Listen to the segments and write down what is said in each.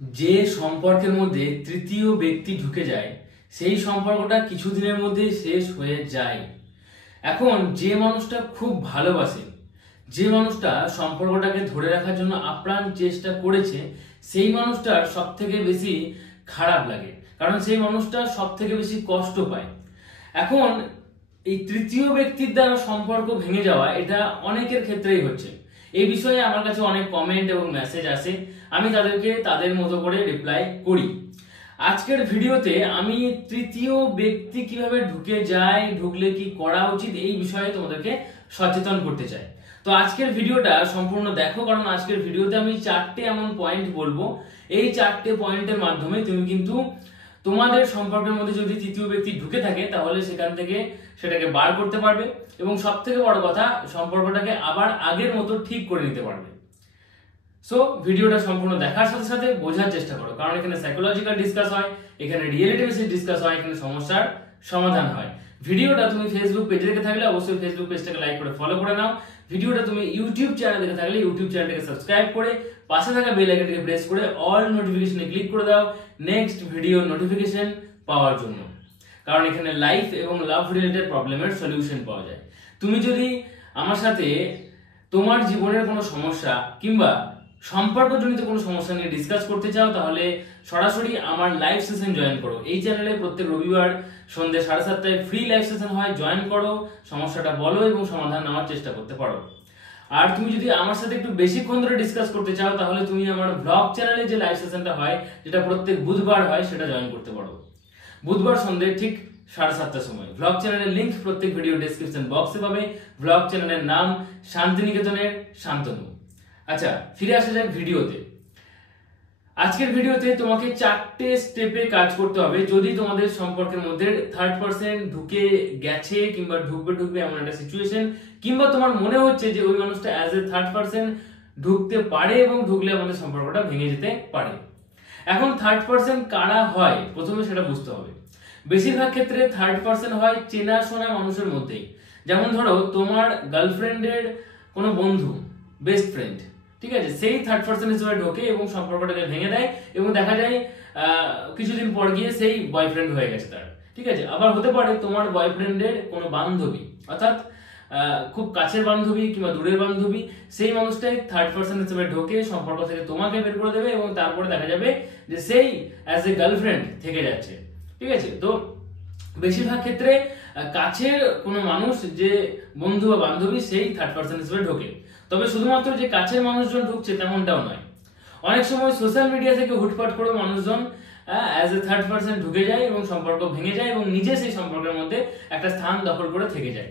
যে সম্পর্কের মধ্যে তৃতীয় ব্যক্তি ঢুকে যায় সেই সম্পর্কটা কিছুদিনের মধ্যেই শেষ হয়ে যায়। এখন যে মানুষটা খুব ভালোবাসে, যে মানুষটা সম্পর্কটাকে ধরে রাখার জন্য আপ্রাণ চেষ্টা করেছে, সেই মানুষটার সব থেকে বেশি খারাপ লাগে, কারণ সেই মানুষটা সব থেকে বেশি কষ্ট পায়। এখন এই তৃতীয় ব্যক্তির দ্বারা সম্পর্ক ভেঙে যাওয়া এটা অনেকের ক্ষেত্রেই হচ্ছে। এই বিষয়ে আমার কাছে অনেক কমেন্ট এবং মেসেজ আসে, আমি তাদেরকে তাদের মতো করে রিপ্লাই করি। আজকের ভিডিওতে আমি তৃতীয় ব্যক্তি কিভাবে ঢুকে যায়, ঢুকলে কি করা উচিত, এই বিষয়ে তোমাদেরকে সচেতন করতে চাই। তো আজকের ভিডিওটা সম্পূর্ণ দেখো, কারণ আজকের ভিডিওতে আমি 4টে এমন পয়েন্ট বলবো। এই 4টে পয়েন্টের মাধ্যমে তুমি কিন্তু তোমাদের সম্পর্কের মধ্যে যদি তৃতীয় ব্যক্তি ঢুকে থাকে তাহলে সেখান থেকে সেটাকে বার করতে পারবে, এবং সব থেকে বড় কথা, সম্পর্কটাকে আবার আগের মতো ঠিক করে নিতে পারবে। সো ভিডিওটা সম্পূর্ণ দেখার সাথে সাথে বোঝার চেষ্টা করো, কারণ এখানে সাইকোলজিক্যাল ডিসকাস হয়, এখানে রিয়েলিটি বেসিস ডিসকাস হয়, এখানে সমস্যার সমাধান হয়। ভিডিওটা তুমি ফেসবুক পেজে দেখে থাকলে অবশ্যই ফেসবুক পেজটাকে লাইক করে ফলো করে নাও। ভিডিওটা তুমি ইউটিউব চ্যানেল দেখে থাকলে ইউটিউব চ্যানেলটাকে সাবস্ক্রাইব করে পাশে থাকা বেল আইকনটাকে প্রেস করে অল নোটিফিকেশনে ক্লিক করে দাও নেক্সট ভিডিও নোটিফিকেশন পাওয়ার জন্য, কারণ এখানে লাইফ এবং লাভ রিলেটেড প্রবলেমের সলিউশন পাওয়া যায়। তুমি যদি আমার সাথে তোমার জীবনের কোনো সমস্যা কিংবা সম্পর্কজনিত কোনো সমস্যা নিয়ে ডিসকাস করতে চাও তাহলে সরাসরি আমার লাইভ সেশন জয়েন করো। এই চ্যানেলে প্রত্যেক রবিবার সন্ধ্যে 7:30টায় ফ্রি লাইভ সেশন হয়, জয়েন করো, সমস্যাটা বলো এবং সমাধান নেওয়ার চেষ্টা করতে পারো। আর তুমি যদি আমার সাথে একটু বেশিক্ষণ ধরে ডিসকাস করতে চাও তাহলে তুমি আমার ব্লগ চ্যানেলে যে লাইভ সেশনটা হয়, যেটা প্রত্যেক বুধবার হয়, সেটা জয়েন করতে পারো। বুধবার সন্ধ্যে ঠিক 7:30টার সময়। ব্লগ চ্যানেলের লিংক প্রত্যেক ভিডিও ডেসক্রিপশন বক্সে পাবে। ব্লগ চ্যানেলের নাম শান্তিনিকেতনের শান্তনু। আচ্ছা, ফিরে আসা যাক ভিডিওতে। আজকের ভিডিওতে তোমাকে 4টে স্টেপে কাজ করতে হবে যদি তোমাদের সম্পর্কের মধ্যে থার্ড পার্সন ঢুকে গেছে কিংবা ঢুকবে এমন একটা সিচুয়েশন, কিংবা তোমার মনে হচ্ছে যে ওই মানুষটা অ্যাজ এ থার্ড পার্সন ঢুকতে পারে এবং ঢুকলে আমাদের সম্পর্কটা ভেঙে যেতে পারে। এখন থার্ড পার্সন কারা হয় প্রথমে সেটা বুঝতে হবে। বেশিরভাগ ক্ষেত্রে থার্ড পার্সন হয় চেনাশোনা মানুষের মধ্যেই। যেমন ধরো তোমার গার্লফ্রেন্ডের কোনো বন্ধু, বেস্ট ফ্রেন্ড, ঠিক আছে, সেই থার্ড পার্সন হিসেবে ঢোকে এবং সম্পর্কটাকে ভেঙে দেয়, এবং দেখা যায় কিছুদিন পর গিয়ে সেই বয়ফ্রেন্ড হয়ে গেছে তার, ঠিক আছে। আবার হতে পারে তোমার বয়ফ্রেন্ডের কোনো বান্ধবী, অর্থাৎ খুব কাছের বান্ধবী কিংবা দূরের বান্ধবী, সেই মানুষটাই থার্ড পার্সন হিসেবে ঢোকে, সম্পর্ক থেকে তোমাকে বের করে দেবে এবং তারপরে দেখা যাবে যে সেই অ্যাজ এ গার্লফ্রেন্ড থেকে যাচ্ছে, ঠিক আছে। তো বেশিরভাগ ক্ষেত্রে কাছের কোনো মানুষ, যে বন্ধু বা বান্ধবী, সেই থার্ড পার্সন হিসেবে ঢোকে। তবে শুধুমাত্র যে কাছের মানুষজন ঢুকছে তেমনটাও নয়। অনেক সময় সোশ্যাল মিডিয়া থেকে হুটপাট করে মানুষজন অ্যাজ এ থার্ড পার্সন ঢুকে যায় এবং সম্পর্ক ভেঙে যায় এবং নিজে সেই সম্পর্কের মধ্যে একটা স্থান দখল করে থেকে যায়।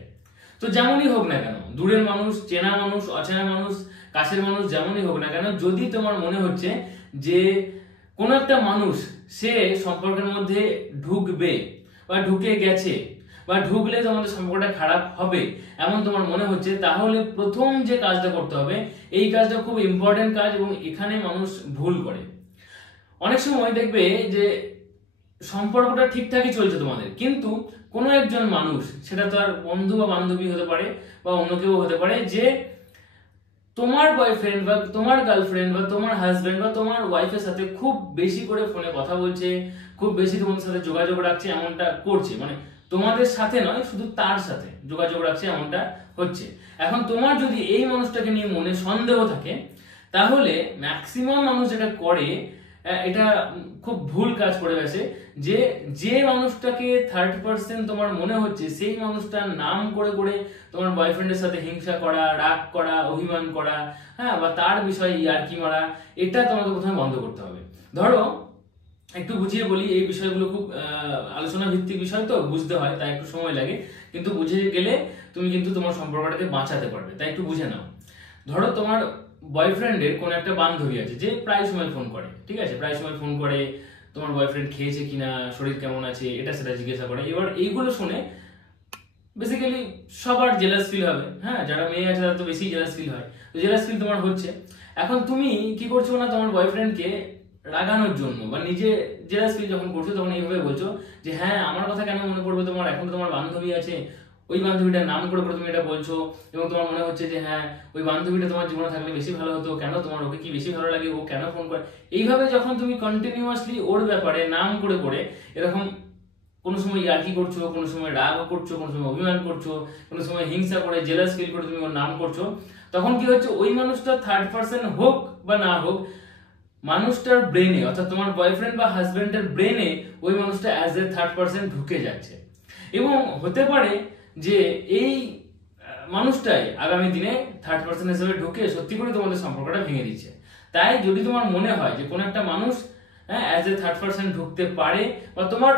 তো যেমনই হোক না কেন, দূরের মানুষ, চেনা মানুষ, অচেনা মানুষ, কাছের মানুষ, যেমনই হোক না কেন, যদি তোমার মনে হচ্ছে যে কোনো একটা মানুষ সে সম্পর্কের মধ্যে ঢুকবে বা ঢুকে গেছে বা ঢুকলে তোমাদের সম্পর্কটা খারাপ হবে এমন তোমার মনে হচ্ছে, তাহলে প্রথম যে কাজটা করতে হবে, এই কাজটা খুব ইম্পর্টেন্ট কাজ এবং এখানে মানুষ ভুল করে। অনেক সময় দেখবে যে সম্পর্কটা ঠিকঠাকই চলছে তোমাদের, কিন্তু কোনো একজন মানুষ, সেটা তার বন্ধু বা বান্ধবী হতে পারে বা অন্য কেউ হতে পারে, যে তোমার বয়ফ্রেন্ড বা তোমার গার্লফ্রেন্ড বা তোমার হাজবেন্ড বা তোমার ওয়াইফের সাথে খুব বেশি করে ফোনে কথা বলছে, খুব বেশি তোমাদের সাথে যোগাযোগ রাখছে, এমনটা করছে, মানে তোমাদের সাথে নয়, শুধু তার সাথে যোগাযোগ রাখছে, এমনটা হচ্ছে। এখন তোমার যদি এই মানুষটাকে নিয়ে মনে সন্দেহ থাকে, তাহলে ম্যাক্সিমাম মানুষ যেটা করে, এটা খুব ভুল কাজ করে গেছে, যে যে মানুষটাকে থার্ড পার্সন তোমার মনে হচ্ছে সেই মানুষটার নাম করে করে তোমার বয়ফ্রেন্ডের সাথে হিংসা করা, রাগ করা, অভিমান করা, হ্যাঁ, বা তার বিষয়ে ইয়ার্কি মারা, এটা তোমাকে প্রথমে বন্ধ করতে হবে। ধরো একটু বুঝিয়ে বলি, এই বিষয়গুলো খুব আলোচনা ভিত্তিক বিষয়, তো বুঝতে হয়, তাই একটু সময় লাগে, কিন্তু বুঝে গেলে তুমি কিন্তু তোমার সম্পর্কটাকে বাঁচাতে পারবে, তাই একটু বুঝে নাও। ধরো তোমার বয়ফ্রেন্ডের কোন একটা বান্ধবী আছে যে প্রায় সময় ফোন করে, ঠিক আছে, প্রায় সময় ফোন করে তোমার বয়ফ্রেন্ড খেয়েছে কিনা, শরীর কেমন আছে, এটা সেটা জিজ্ঞাসা করে। এবার এইগুলো শুনে বেসিক্যালি সবার জেলাস ফিল হবে, হ্যাঁ, যারা মেয়ে আছে তারা তো বেশি জেলাস ফিল হয়, তো জেলাস ফিল তোমার হচ্ছে। এখন তুমি কি করছো না, তোমার বয়ফ্রেন্ডকে রাগানোর জন্য বা নিজে জেলাস ফিল যখন করছো তখন এইভাবে বলছো যে হ্যাঁ, আমার কথা কেন মনে পড়বে তোমার, এখন তোমার বান্ধবী আছে, ওই বান্ধবীটার নাম করে করে তুমি এটা বলছো এবং তোমার মনে হচ্ছে যে হ্যাঁ ওই বান্ধবীটা তোমার জীবনে থাকলে বেশি ভালো হতো, কেন তোমার ওকে কি বেশি ভালো লাগে, ও কেন ফোন করে, এইভাবে যখন তুমি কন্টিনিউয়াসলি ওর ব্যাপারে নাম করে করে এরকম কোনো সময় ইয়ার্কি করছো, কোনো সময় রাগ করছো, কোনো সময় অভিমান করছো, কোনো সময় হিংসা করে জেলাস ফিল করে তুমি ওর নাম করছো, তখন কি হচ্ছে ওই মানুষটা থার্ড পার্সন হোক বা না হোক, মানুষটার ব্রেনে অর্থাৎ তোমার বয়ফ্রেন্ড বা হাজবেন্ডের ব্রেনে ওই মানুষটা অ্যাজ এ থার্ড পার্সন ঢুকে যাচ্ছে। এবং হতে পারে যে এই মানুষটাই আগামী দিনে থার্ড পার্সন হিসেবে ঢুকে সত্যি করে তোমাদের সম্পর্কটা ভেঙে দিচ্ছে। তাই যদি তোমার মনে হয় যে কোনো একটা মানুষ অ্যাজ এ থার্ড পার্সন ঢুকতে পারে, বা তোমার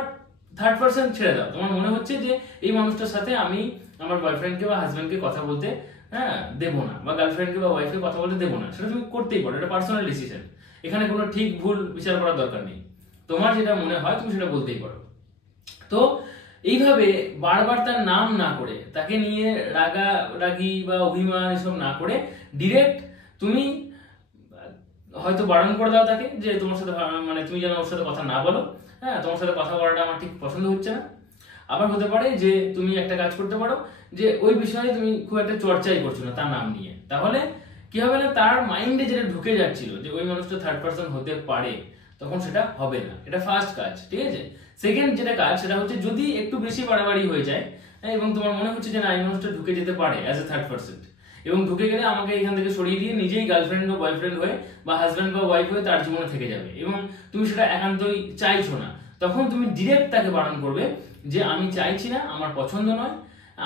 থার্ড পার্সন ছেড়ে দাও, তোমার মনে হচ্ছে যে এই মানুষটার সাথে আমি আমার বয়ফ্রেন্ডকে বা হাজবেন্ডকে কথা বলতে দেবো না, বা গার্লফ্রেন্ডকে বা ওয়াইফকে কথা বলতে দেবো না, সেটা তুমি করতেই পারো, এটা পার্সোনাল ডিসিশন। এখানে কোনো ঠিক ভুল বিচার করার দরকার নেই, তোমার যেটা মনে হয় তুমি সেটা বলতেই পারো। তো এইভাবে বারবার তার নাম না করে, তাকে নিয়ে রাগারাগি বা অভিমান এসব না করে ডিরেক্ট তুমি হয়তো বারণ করে দাও তাকে যে তোমার সাথে মানে তুমি যেন ওর সাথে কথা না বলো, তোমার সাথে কথা বলাটা আমার ঠিক পছন্দ হচ্ছে না। আবার হতে পারে যে তুমি একটা কাজ করতে পারো যে ওই বিষয়ে তুমি খুব একটা চর্চাই করছো না তার নাম নিয়ে, তাহলে কি হবে না, তার মাইন্ডে যেটা ঢুকে যাচ্ছিল যে ওই মানুষটা থার্ড পার্সন হতে পারে, তখন সেটা হবে না। এটা ফার্স্ট কাজ, ঠিক আছে। সেকেন্ড যেটা কাজ সেটা হচ্ছে যদি একটু বেশি বাড়াবাড়ি হয়ে যায় এবং তোমার মনে হচ্ছে যে না এই মানুষটা ঢুকে যেতে পারে অ্যাজ এ থার্ড পার্সন, এবং ঢুকে গেলে আমাকে এখান থেকে সরিয়ে দিয়ে নিজেই গার্লফ্রেন্ড বা বয়ফ্রেন্ড হয়ে বা হাজব্যান্ড বা ওয়াইফ হয়ে তার জীবনে থেকে যাবে, এবং তুমি সেটা একান্তই চাইছো না, তখন তুমি ডিরেক্ট তাকে বারণ করবে যে আমি চাইছি না, আমার পছন্দ নয়,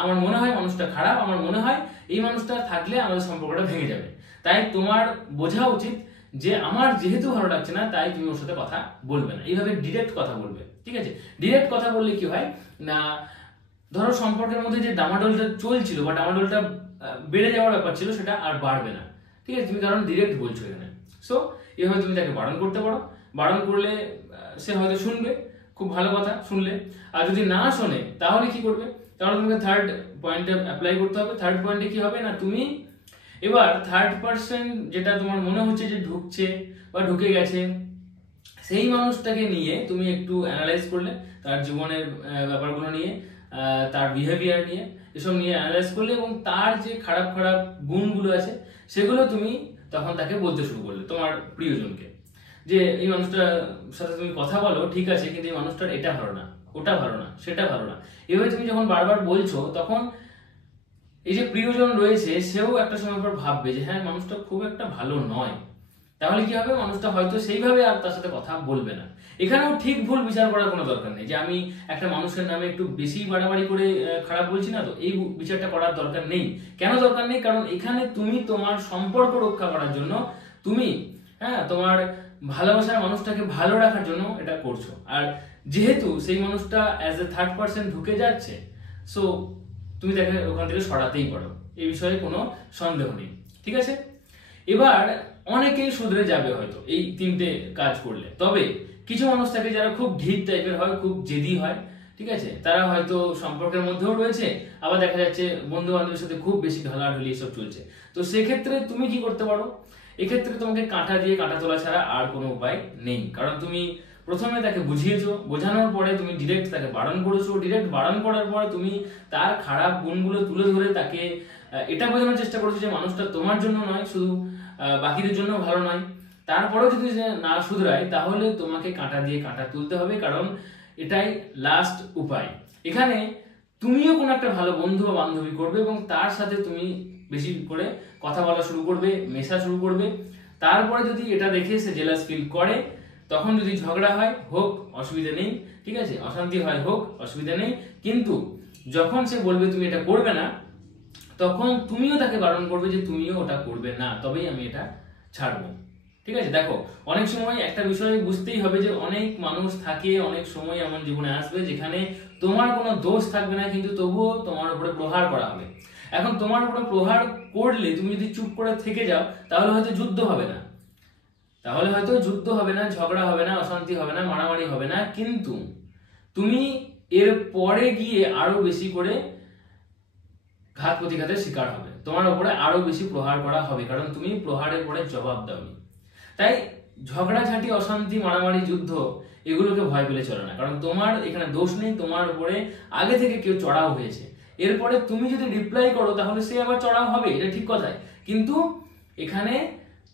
আমার মনে হয় মানুষটা খারাপ, আমার মনে হয় এই মানুষটা থাকলে আমাদের সম্পর্কটা ভেঙে যাবে। তাই তোমার বোঝা উচিত যে আমার যেহেতু ভালো লাগছে না তাই তুমি ওর সাথে কথা বলবে না, এইভাবে ডিরেক্ট কথা বলবে, ঠিক আছে। ডিরেক্ট কথা বললে কি হয় না, ধরো সম্পর্কের মধ্যে যে ডামাডোলটা চলছিল বা ডামাডোলটা বেড়ে যাওয়ার ব্যাপার ছিল সেটা আর বাড়বে না, ঠিক আছে, তুমি কারণ ডিরেক্ট বলছো এখানে। সো এভাবে তুমি তাকে বারণ করতে পারো, বারণ করলে সে হয়তো শুনবে, খুব ভালো কথা শুনলে। আর যদি না শোনে তাহলে কি করবে, তাহলে তোমাকে থার্ড পয়েন্টে অ্যাপ্লাই করতে হবে। থার্ড পয়েন্টে কি হবে না, তুমি এবার থার্ড পার্সন যেটা তোমার মনে হচ্ছে যে ঢুকছে বা ঢুকে গেছে, সেই মানুষটাকে নিয়ে তুমি একটু অ্যানালাইজ করলে, তার জীবনের ব্যাপারগুলো নিয়ে, তার বিহেভিয়ার নিয়ে, এসব নিয়ে অ্যানালাইজ করলে এবং তার যে খারাপ খারাপ গুণগুলো আছে সেগুলো তুমি তখন তাকে বলতে শুরু করলে তোমার প্রিয়জনকে, যে এই মানুষটার সাথে তুমি কথা বলো ঠিক আছে, কিন্তু এই মানুষটার এটা ভালো না, ওটা ভালো না, সেটা ভালো না। এভাবে তুমি যখন বারবার বলছো তখন এই যে প্রিয়জন রয়েছে সেও একটা সময় পর ভাববে যে হ্যাঁ মানুষটা খুব একটা ভালো নয়, তাহলে কি হবে, মানুষটা হয়তো সেইভাবে আর তার সাথে কথা বলবে না। এখানেও ঠিক ভুল বিচার করার কোনো দরকার নেই যে আমি একটা মানুষের নামে একটু বেশি বাড়াবাড়ি করে খারাপ বলছি না, তো এই বিচারটা করার দরকার নেই। কেন দরকার নেই, কারণ এখানে তুমি তোমার সম্পর্ক রক্ষা করার জন্য, তুমি তোমার ভালোবাসার মানুষটাকে ভালো রাখার জন্য এটা করছো। আর যেহেতু সেই মানুষটা অ্যাজ এ থার্ড পার্সন ঢুকে যাচ্ছে, সো তুমি তাকে ওখান থেকে সরাতেই পারো, এই বিষয়ে কোনো সন্দেহ নেই, ঠিক আছে। এবার অনেকেই শুধরে যাবে হয়তো এই তিনটে কাজ করলে, তবে কিছু মানুষ থাকে যারা খুব ঢিট টাইপের হয়, খুব জেদি হয়, ঠিক আছে, তারা হয়তো সম্পর্কের মধ্যেও রয়েছে, আবার দেখা যাচ্ছে বন্ধু বান্ধবের সাথে খুব বেশি ঢলাঢলি এসব চলছে। তো সেক্ষেত্রে তুমি কি করতে পারো, এক্ষেত্রে তোমাকে কাঁটা দিয়ে কাঁটা তোলা ছাড়া আর কোনো উপায় নেই। কারণ তুমি প্রথমে তাকে বুঝিয়েছো, বোঝানোর পরে তুমি ডিরেক্ট তাকে বারণ করেছো, ডিরেক্ট বারণ করার পরে তুমি তার খারাপ গুণগুলো তুলে ধরে তাকে এটা বোঝানোর চেষ্টা করেছো যে মানুষটা তোমার জন্য নয়, শুধু বাকিদের জন্য ভালো নয়। তারপরেও যদি না শুধরায় তাহলে তোমাকে কাঁটা দিয়ে কাঁটা তুলতে হবে, কারণ এটাই লাস্ট উপায়। এখানে তুমিও কোনো একটা ভালো বন্ধু বা বান্ধবী করবে এবং তার সাথে তুমি বেশি করে কথা বলা শুরু করবে, মেশা শুরু করবে। তারপরে যদি এটা দেখে সে জেলাস ফিল করে, তখন যদি ঝগড়া হয় হোক, অসুবিধা নেই, ঠিক আছে, অশান্তি হয় হোক, অসুবিধা নেই, কিন্তু যখন সে বলবে তুমি এটা করবে না, তখন তুমিও তাকে বারণ করবে যে তুমিও ওটা করবে না, তবেই আমি এটা ছাড়বো, ঠিক আছে। দেখো অনেক সময় একটা বিষয় বুঝতেই হবে যে অনেক মানুষ থাকে, অনেক সময় এমন জীবনে আসবে যেখানে তোমার কোনো দোষ থাকবে না, কিন্তু তবুও তোমার উপরে প্রহার করা হবে। এখন তোমার উপরে প্রহার করলে তুমি যদি চুপ করে থেকে যাও তাহলে হয়তো যুদ্ধ হবে না, ঝগড়া হবে না, অশান্তি হবে না, মারামারি হবে না, কিন্তু তুমি এর পরে গিয়ে আরো বেশি করে ঘাত প্রতিঘাতের শিকার হবে, তোমার উপরে আরো বেশি প্রহার করা হবে, কারণ তুমি প্রহারের পরে জবাব দাওনি। তাই ঝগড়াঝাটি, অশান্তি, মারামারি, যুদ্ধ এগুলোকে ভয় পেলে চলে না, কারণ তোমার এখানে দোষ নেই, তোমার উপরে আগে থেকে কেউ চড়াও হয়েছে। এরপরে তুমি যদি রিপ্লাই করো তাহলে সে আবার চড়াও হবে, এটা ঠিক কথাই, কিন্তু এখানে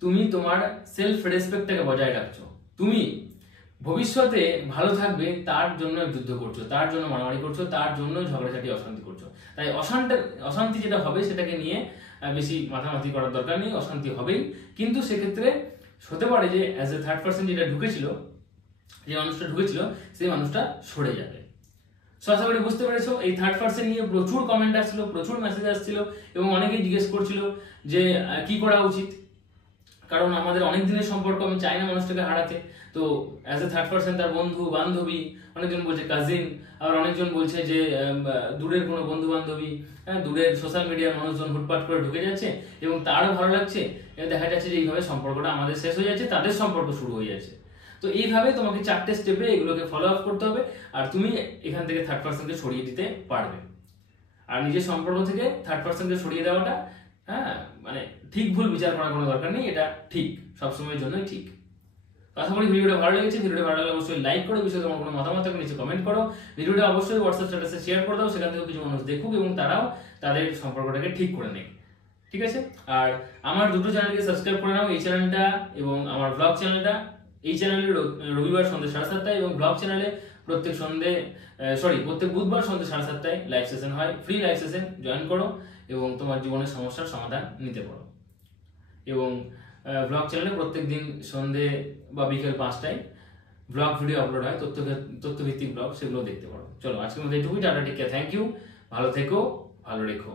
তুমি তোমার সেলফ রেসপেক্টটাকে বজায় রাখছো। তুমি ভবিষ্যতে ভালো থাকবে তার জন্য যুদ্ধ করছো, তার জন্য মারামারি করছো, তার জন্য ঝগড়াঝাটি অশান্তি করছো। তাই অশান্তি যেটা হবে সেটাকে নিয়ে বেশি মাথামাতি করার দরকার নেই, অশান্তি হবেই, কিন্তু সেক্ষেত্রে হতে পারে যে অ্যাজ এ থার্ড পার্সন যেটা ঢুকেছিল, যে মানুষটা ঢুকেছিল সেই মানুষটা সরে যাবে। সো আশা করি বুঝতে পেরেছো। এই থার্ড পার্সন নিয়ে প্রচুর কমেন্ট আসছিল, প্রচুর মেসেজ আসছিল এবং অনেকেই জিজ্ঞেস করছিল যে কি করা উচিত, কারণ আমাদের অনেক দিনের সম্পর্ক, আমি চাই না মানুষটাকে হারাতে। তো অ্যাজ এ থার্ড পার্সন তার বন্ধু বান্ধবী, অনেকজন বলছে কাজিন, আর অনেকজন বলছে যে দূরের কোনো বন্ধু বান্ধবী, দূরের সোশ্যাল মিডিয়ার মানুষজন হুটপাট করে ঢুকে যাচ্ছে এবং তারও ভালো লাগছে, দেখা যাচ্ছে যে এইভাবে সম্পর্কটা আমাদের শেষ হয়ে যাচ্ছে, তাদের সম্পর্ক শুরু হয়ে যাচ্ছে। তো এইভাবে তোমাকে 4টে স্টেপে এগুলোকে ফলো আপ করতে হবে, আর তুমি এখান থেকে থার্ড পার্সনকে সরিয়ে দিতে পারবে। আর নিজের সম্পর্ক থেকে থার্ড পার্সনকে সরিয়ে দেওয়াটা মানে ঠিক ভুল বিচার করার কোনো দরকার নেই, এটা ঠিক, সবসময়ের জন্যই ঠিক। আশা করি ভিডিওটা ভালো লেগেছে। ভিডিওটা ভালো লাগলে অবশ্যই লাইক করো, বিষয়ে তোমার কোনো মতামত থাকলে নিচে কমেন্ট করো, ভিডিওটা অবশ্যই হোয়াটসঅ্যাপ স্ট্যাটাসে শেয়ার করে দাও, সেখান থেকে কিছু মানুষ দেখুক এবং তারাও তাদের সম্পর্কটাকে ঠিক করে নেয়, ঠিক আছে? আর আমার দুটো চ্যানেলকে সাবস্ক্রাইব করে নাও, এই চ্যানেলটা এবং আমার ব্লগ চ্যানেলটা। এই চ্যানেলে রবিবার সন্ধ্যে 7:30টায় এবং ব্লগ চ্যানেলে প্রত্যেক বুধবার সন্ধ্যে 7:30টায় লাইভ সেশন হয়, ফ্রি লাইভ সেশন, জয়েন করো এবং তোমার জীবনের সমস্যার সমাধান নিতে পারো। এবং ব্লগ চ্যানেলে প্রত্যেকদিন সন্ধ্যে বা বিকেল 5টায় ব্লগ ভিডিও আপলোড হয়, তথ্যভিত্তিক ব্লগ, সেগুলো দেখতে পারো। চলো আজকের মধ্যে এটুকুই, tata, take care, thank you, ভালো থেকো, ভালো রেখো।